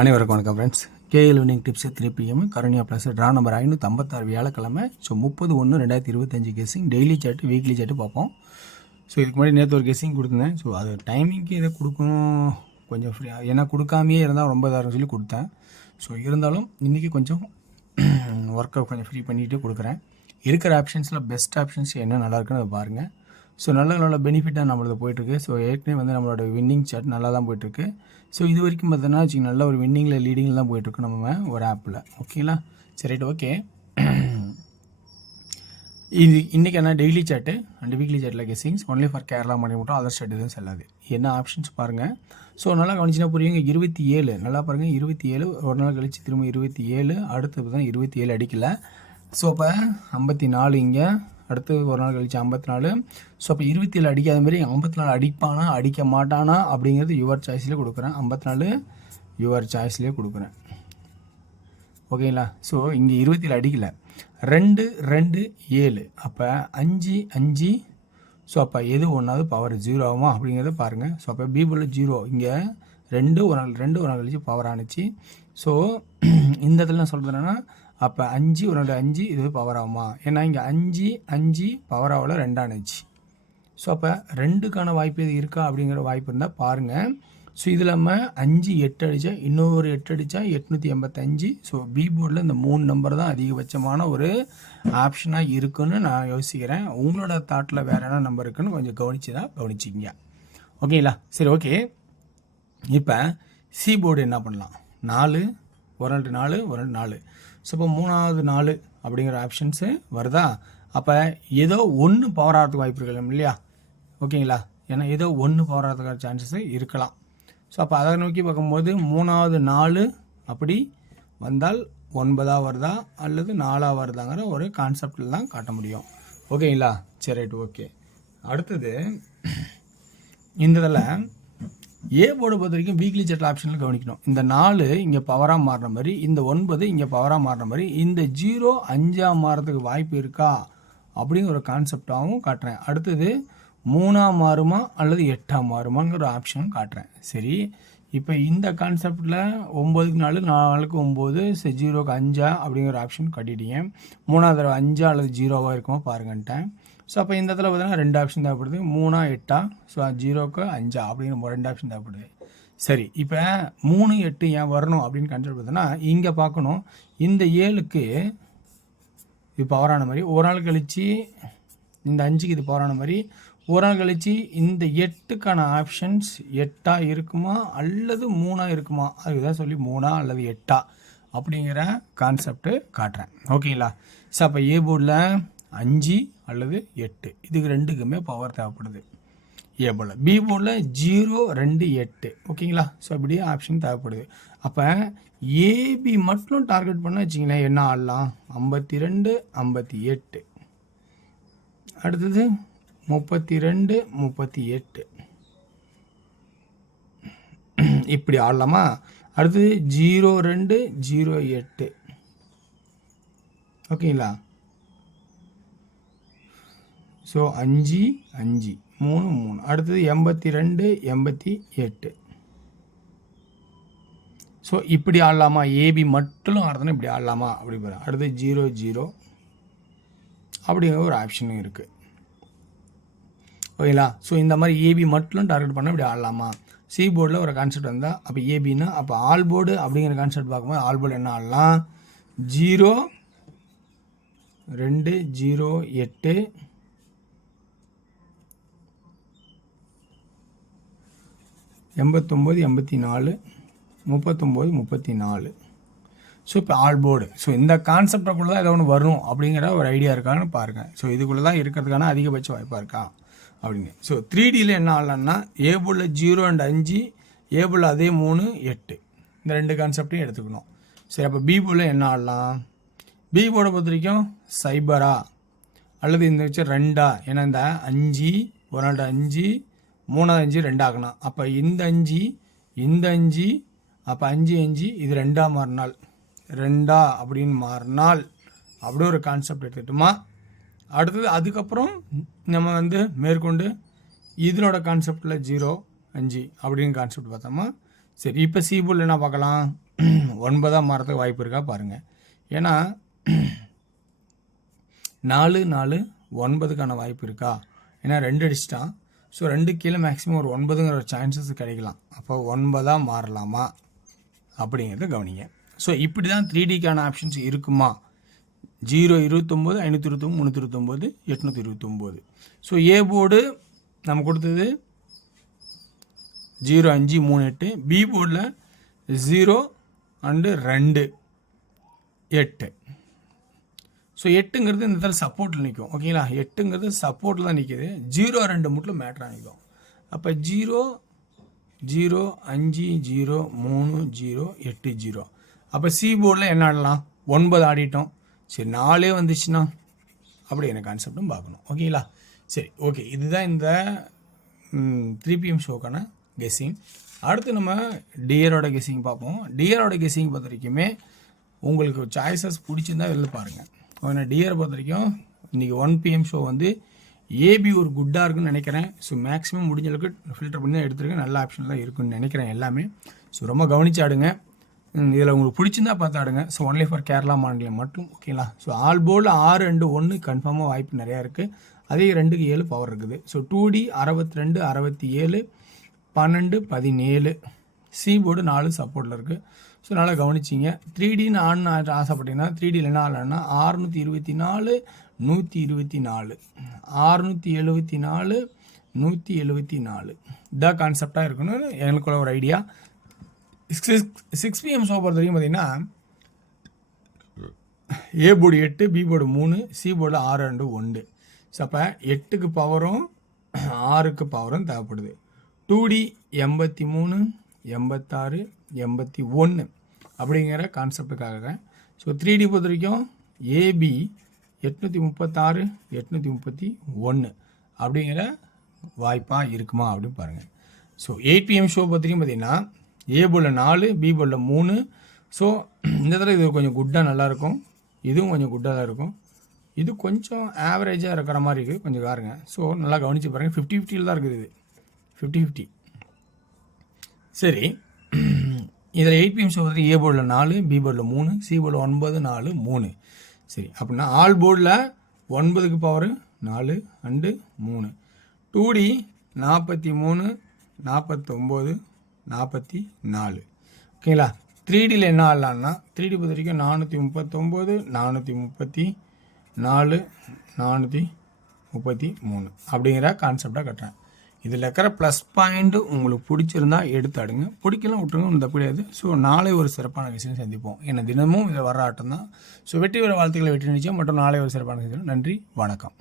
அனைவருக்கும் வணக்கம் friends. KL winning tips 3 PM Karunya plus draw number 556 வியாழக்கிழமை. So 30/1/2025 guessing daily chart weekly chart பார்ப்போம். So இதுக்கு முன்னாடி நேற்று ஒரு கெஸ்ஸிங் கொடுத்துருந்தேன். ஸோ அது டைமிங்க்கு இதை கொடுக்கணும் கொஞ்சம் ஃப்ரீயாக, ஏன்னா கொடுக்காமையே இருந்தால் ரொம்ப இதாக சொல்லி கொடுத்தேன். ஸோ இருந்தாலும் இன்றைக்கி கொஞ்சம் ஒர்க்கை கொஞ்சம் ஃப்ரீ பண்ணிவிட்டு கொடுக்குறேன். இருக்கிற ஆப்ஷன்ஸில் பெஸ்ட் ஆப்ஷன்ஸ் என்ன நல்லா இருக்குன்னு அதை பாருங்கள். ஸோ நல்ல பெனிஃபிட்டாக நம்மளது போயிட்டுருக்கு. ஸோ ஏற்கனவே வந்து நம்மளோட வின்னிங் சார்ட் நல்லா தான் போயிட்டுருக்கு. ஸோ இது வரைக்கும் பார்த்தோன்னா வச்சுக்கோங்க, நல்ல ஒரு வின்னிங்கில் லீடிங்கில் தான் போயிட்டுருக்கு நம்ம ஒரு ஆப்பில். ஓகேங்களா, சரி ரைட் ஓகே. இது இன்றைக்கி என்ன டெய்லி சார்ட்டு அண்ட் வீக்லி சார்ட்டில் கெஸ்ஸிங்ஸ் ஒன்லி ஃபார் கேரளா மணி மட்டும், அதர் ஸ்டேட் எதுவும் செல்லாது. என்ன ஆப்ஷன்ஸ் பாருங்கள். ஸோ நல்லா கவனிச்சுன்னா புரியுங்க. 27 நல்லா பாருங்கள். 27 ஒரு நாள் கழித்து திரும்ப 27, அடுத்தது தான் 27 அடிக்கலை. ஸோ அப்போ 54 இங்கே, அடுத்து ஒரு நாள் கழிச்சு 54. ஸோ அப்போ 27 அடிக்காத மாதிரி 54 அடிப்பானா அடிக்க மாட்டானா அப்படிங்கிறது யுவர் சாய்ஸ்லேயே கொடுக்குறேன். 54 யுவர் சாய்ஸ்லேயே கொடுக்குறேன். ஓகேங்களா. ஸோ இங்கே 27 அடிக்கலை. 2 2 7 அப்போ 5 5. ஸோ அப்போ எது ஒன்றாவது பவர் 0 ஆகுமா அப்படிங்கிறத பாருங்கள். ஸோ அப்போ பி போல் 0 இங்கே 2 ஒரு நாள் கழிச்சு பவர் ஆணுச்சு. ஸோ இந்த இடத்துல நான் சொல்கிறேன்னா அப்போ 5 ஒரு 5 இது பவர் ஆகுமா, ஏன்னா இங்கே 5 5 பவர் ஆகல 2 ஆணுச்சு. ஸோ அப்போ 2க்கான வாய்ப்பு இது இருக்கா அப்படிங்கிற வாய்ப்பு இருந்தால் பாருங்கள். ஸோ இதில் நம்ம 5 8 அடித்தா இன்னொரு 8 அடித்தா 885. ஸோ பி போர்டில் இந்த 3 நம்பர் தான் அதிகபட்சமான ஒரு ஆப்ஷனாக இருக்குன்னு நான் யோசிக்கிறேன். உங்களோட தாட்டில் வேறு என்ன நம்பர் இருக்குன்னு கொஞ்சம் கவனிச்சிங்க. ஓகேங்களா, சரி ஓகே. இப்போ சி போர்டு என்ன பண்ணலாம், 4 ஒரு 4 ஒரு 4. ஸோ இப்போ 3வது 4 அப்படிங்கிற ஆப்ஷன்ஸு வருதா. அப்போ ஏதோ ஒன்று பவர் ஆகிறதுக்கு வாய்ப்பு இருக்கலாம் இல்லையா. ஓகேங்களா, ஏன்னா ஏதோ ஒன்று பவர் ஆகிறதுக்கான சான்சஸ் இருக்கலாம். ஸோ அப்போ அதை நோக்கி பார்க்கும்போது 3வது 4 அப்படி வந்தால் 9ஆக வருதா அல்லது 4ஆக வருதாங்கிற ஒரு கான்செப்டில் தான் காட்ட முடியும். ஓகேங்களா, சரி ரைட் ஓகே. அடுத்தது இந்த இதில் ஏ போர்டு பொறுத்த வரைக்கும் வீக்லி சார்ட் ஆப்ஷனில் கவனிக்கணும். இந்த 4 இங்கே பவராக மாறுற மாதிரி, இந்த 9 இங்கே பவராக மாறுற மாதிரி, இந்த 0 5ஆக மாறுறதுக்கு வாய்ப்பு இருக்கா அப்படிங்கிற ஒரு கான்செப்டாகவும் காட்டுறேன். அடுத்தது 3ஆக மாறுமா அல்லது 8ஆக மாறுமாங்கிற ஒரு ஆப்ஷனும் காட்டுறேன். சரி, இப்போ இந்த கான்செப்டில் 9க்கு 4 4க்கு 9 0க்கு 5 அப்படிங்கிற ஒரு ஆப்ஷன் கட்டிட்டீங்க. 3வது தடவை 5 அல்லது 0வாக இருக்குமா பாருங்கன்ட்டேன். ஸோ அப்போ இந்த இடத்துல பார்த்தீங்கன்னா 2 ஆப்ஷன் தேவைப்படுது, 3 8. ஸோ 0க்கு 5 அப்படின்னு 2 ஆப்ஷன் தேவைப்படுது. சரி, இப்போ 3 8 ஏன் வரணும் அப்படின்னு கான்செப்ட் பார்த்தோன்னா இங்கே பார்க்கணும். இந்த 7க்கு இது பவரான மாதிரி, ஒரு நாள் கழித்து இந்த 5க்கு இது பவரான மாதிரி, ஒரு நாள் கழித்து இந்த 8க்கான ஆப்ஷன்ஸ் 8ஆக இருக்குமா அல்லது 3ஆக இருக்குமா, அதுதான் சொல்லி 3ஆ அல்லது 8ஆ அப்படிங்கிற கான்செப்ட்டு காட்டுறேன். ஓகேங்களா. ஸோ அப்போ ஏ போர்டில் 5 அல்லது 8 இதுக்கு ரெண்டுக்குமே பவர் தேவைப்படுது ஏ போர்டில். பி போர்டில் 0 2 8. ஓகேங்களா. ஸோ அப்படியே ஆப்ஷன் தேவைப்படுது. அப்போ ஏபி மட்டும் டார்கெட் பண்ண வச்சிங்களேன் என்ன ஆடலாம், 52 58, அடுத்தது 32 38 இப்படி ஆடலாமா. அடுத்தது 0 2 0 8. ஓகேங்களா. ஸோ 5 5 3 3, அடுத்தது 82 88. ஸோ இப்படி ஆடலாமா, ஏபி மட்டும் ஆடுறதுன்னா இப்படி ஆடலாமா அப்படி போகிறேன். அடுத்து 0 0 அப்படிங்கிற ஒரு ஆப்ஷனும் இருக்குது. ஓகேங்களா. ஸோ இந்த மாதிரி ஏபி மட்டும் டார்கெட் பண்ணால் இப்படி ஆடலாமா. சி போர்டில் ஒரு கான்செப்ட் வந்தால் அப்போ ஏபின்னா அப்போ ஆல் போர்டு அப்படிங்கிற கான்செப்ட் பார்க்கும்போது ஆல் போர்டு என்ன ஆடலாம், 0 2 0 8 89 84 39 34. ஸோ இப்போ ஆல் போர்டு. ஸோ இந்த கான்செப்டுக்குள்ளே தான் ஏதோ ஒன்று வரும் அப்படிங்கிற ஒரு ஐடியா இருக்கான்னு பாருங்கள். ஸோ இதுக்குள்ளே தான் இருக்கிறதுக்கான அதிகபட்ச வாய்ப்பாக இருக்கா அப்படின்னு. ஸோ 3Dயில் என்ன ஆடலாம்னா ஏ போர்டில் 0 அண்ட் 5, ஏ போர்டில் அதே 3 8 இந்த 2 கான்செப்டையும் எடுத்துக்கணும். சரி, அப்போ பி போர்டில் என்ன ஆடலாம், பி போர்டை பொறுத்த வரைக்கும் சைபரா அல்லது இந்த வச்சு 2ஆ, ஏன்னா இந்த 5 ஒரு நாள் 5 3வது 5 2 ஆகணும். அப்போ இந்த 5 இந்த 5 அப்போ 5 5 இது 2ஆ மாறினால் 2ஆ அப்படின்னு மாறினால் அப்படி ஒரு கான்செப்ட் எடுத்துக்கிட்டோமா. அடுத்தது அதுக்கப்புறம் நம்ம வந்து மேற்கொண்டு இதனோட கான்செப்டில் 0 5 அப்படின்னு கான்செப்ட் பார்த்தோமா. சரி, இப்போ சி போர்டில் என்ன பார்க்கலாம், 9ஆக மாறதுக்கு வாய்ப்பு இருக்கா பாருங்கள். ஏன்னா 4 4 9க்கான வாய்ப்பு இருக்கா, ஏன்னா 2 அடிச்சிட்டான். ஸோ 2 கீழே மேக்ஸிமம் ஒரு 9ங்கிற ஒரு சான்சஸ் கிடைக்கலாம். அப்போ 9ஆக மாறலாமா அப்படிங்கிறத கவனிங்க. ஸோ இப்படி தான் 3Dக்கான ஆப்ஷன்ஸ் இருக்குமா. 0 29 529 329 829. ஸோ ஏ போர்டு நம்ம கொடுத்தது 0 5 3 8, பி போர்டில் 0 அண்டு 2 8. ஸோ 8ங்கிறது இந்த இடத்துல சப்போர்ட்டில் நிற்கும். ஓகேங்களா, 8ங்கிறது சப்போர்ட்டில் தான் நிற்கிது. 0 2 மட்டும் மேட்ராக நிற்கும். அப்போ 0 0 5 0 3 0 8 0. அப்போ சி போர்டில் என்ன ஆடலாம், 9 ஆடிட்டோம். சரி 4 வந்துச்சுன்னா அப்படி எனக்கு கான்செப்டும் பார்க்கணும். ஓகேங்களா, சரி ஓகே. இதுதான் இந்த 3PM ஷோக்கான கெஸ்ஸிங். அடுத்து நம்ம டியரோட கெஸ்ஸிங் பார்ப்போம். டியரோட கெஸ்ஸிங் பொறுத்த வரைக்குமே உங்களுக்கு சாய்ஸஸ் பிடிச்சிருந்தா வெளில பாருங்கள். ஓகே, டியரை பொறுத்த வரைக்கும் இன்றைக்கி 1PM ஷோ வந்து ஏபி ஒரு குட்டாக இருக்குன்னு நினைக்கிறேன். ஸோ மேக்ஸிமம் முடிஞ்ச அளவுக்கு ஃபில்டர் பண்ணி தான் எடுத்துருக்கேன். நல்ல ஆப்ஷன் தான் இருக்குன்னு நினைக்கிறேன் எல்லாமே. ஸோ ரொம்ப கவனிச்சு ஆடுங்க. இதில் உங்களுக்கு பிடிச்சிருந்தா பார்த்து ஆடுங்க. ஸோ ஒன்லி ஃபார் கேரளா மாநிலம் மட்டும். ஓகேங்களா, ஸோ ஆல் போர்டில் 6 2 1 கன்ஃபார்மாக வாய்ப்பு நிறையா இருக்குது. அதே 2க்கு 7 பவர் இருக்குது. So 2D 62 67 12 17. சி போர்டு 4 சப்போர்ட்டில் இருக்குது. ஸோ நல்லா கவனிச்சிங்க. 3Dன்னு ஆசைப்பட்டீங்கன்னா 3Dயில் என்ன ஆகலான்னா 624 124 674 174 இதான் கான்செப்டாக இருக்குன்னு எனக்குள்ள ஒரு ஐடியா. 6PM ஷோ பொறுத்த வரைக்கும் பார்த்தீங்கன்னா A board 8, B board 3, C போர்டில் 6 2 1. ஸோ அப்போ 8க்கு பவரும் 6க்கு பவரும் தேவைப்படுது. 2D 83 86 81 அப்படிங்கிற கான்செப்டுக்காக. ஸோ 3D பொறுத்த வரைக்கும் ஏபி 836 831 அப்படிங்கிற வாய்ப்பாக இருக்குமா அப்படின்னு பாருங்கள். ஸோ 8PM ஷோ பொறுத்த வரைக்கும் பார்த்தீங்கன்னா ஏ போர்டில் 4, பி போர்டில் 3. ஸோ இந்த தடவை இது கொஞ்சம் குட்டாக நல்லாயிருக்கும். இதுவும் கொஞ்சம் குட்டாக தான் இருக்கும். இது கொஞ்சம் ஆவரேஜாக இருக்கிற மாதிரி இருக்குது. கொஞ்சம் பாருங்க. ஸோ நல்லா கவனித்து பாருங்கள். 50-50 தான் இருக்குது. இது 50-50. சரி, இதில் 8PM ஷோ வந்து ஏ போர்டில் 4, பி போர்டில் 3, சி போர்டில் 9 4 3. சரி, அப்படின்னா ஆல் போர்டில் 9க்கு பவர் 4 அண்டு 3. 2D 43 49 44. ஓகேங்களா, 3Dயில் என்ன ஆடலான்னா 3D பொறுத்த வரைக்கும் 439 434 433 அப்படிங்கிற கான்செப்டாக கட்டுறேன். இதில் இருக்கிற ப்ளஸ் பாயிண்ட்டு உங்களுக்கு பிடிச்சிருந்தா எடுத்து ஆடுங்க, பிடிக்கலாம் விட்டுருங்க, ஒன்றும் தப்பு கிடையாது. ஸோ நாளை ஒரு சிறப்பான விஷயம் சந்திப்போம். ஏன்னா தினமும் இதை வர ஆட்டம் தான். ஸோ வெற்றி பெற வாழ்த்துக்களை வெற்றி நிச்சயம் மற்றும் நாளை ஒரு சிறப்பான விஷயம். நன்றி, வணக்கம்.